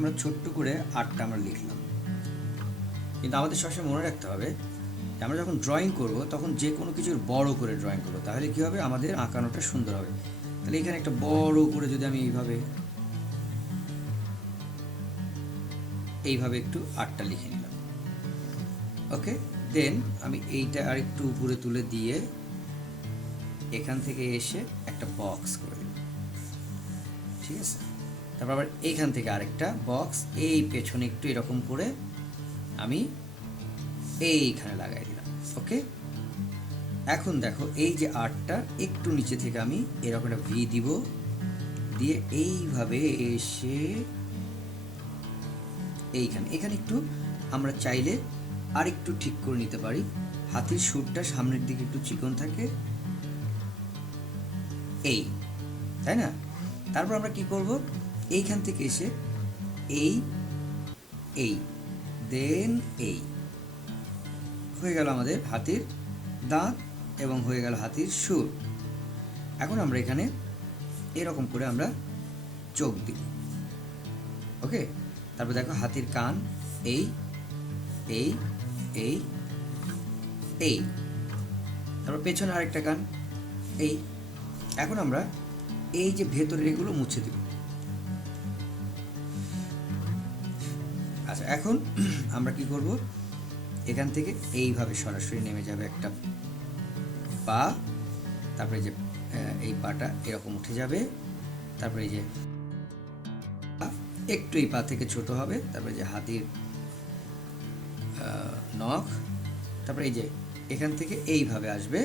আমরা ছোট্ট করে আর্টটা আমরা লিখলাম। কিন্তু আমাদের সবসময় মনে রাখতে হবে যে আমরা যখন ড্রয়িং করব তখন যে কোনো কিছুর বড় করে ড্রয়িং করবো, তাহলে কী হবে, আমাদের আঁকানোটা সুন্দর হবে। তাহলে এখানে একটা বড় করে যদি আমি এইভাবে একটু আর্টটা লিখে নিলাম। ওকে, দেন আমি এইটা আর একটু উপরে তুলে দিয়ে এখান থেকে এসে একটা বক্স করে দিলাম। ঠিক আছে, তারপর আবার এইখান থেকে আরেকটা বক্স এই পেছনে একটু এরকম করে আমি এইখানে লাগাই দিলাম। ওকে, এখন দেখো এই যে আর্টটা একটু নিচে থেকে আমি এরকম একটা ভি দিব, দিয়ে এইভাবে এসে এখানে একটু আমরা চাইলে আর একটু ঠিক করে নিতে পারি। হাতির সুরটা সামনের দিকে একটু চিকন থাকে, এই, তাই না? তারপর আমরা কি করব, এইখান থেকে এসে এই দেন এই হয়ে গেল আমাদের হাতির দাঁত এবং হয়ে গেল হাতির সুর। এখন আমরা এখানে এরকম করে আমরা চোখ দিব। ওকে, তারপর দেখো হাতির কান এই এই এই এই, তারপর পেছনে আরেকটা কান এই। এখন আমরা এই যে ভেতরের এগুলো মুছে দিব। আচ্ছা, এখন আমরা কি করব, এখান থেকে এইভাবে সরাসরি নেমে যাবে একটা পা, তারপরে যে এই পাটা এরকম উঠে যাবে, তারপরে এই যে একটু এই পা থেকে ছোট হবে, তারপরে যে হাতির নখ, তারপরে এই যে এখান থেকে এইভাবে আসবে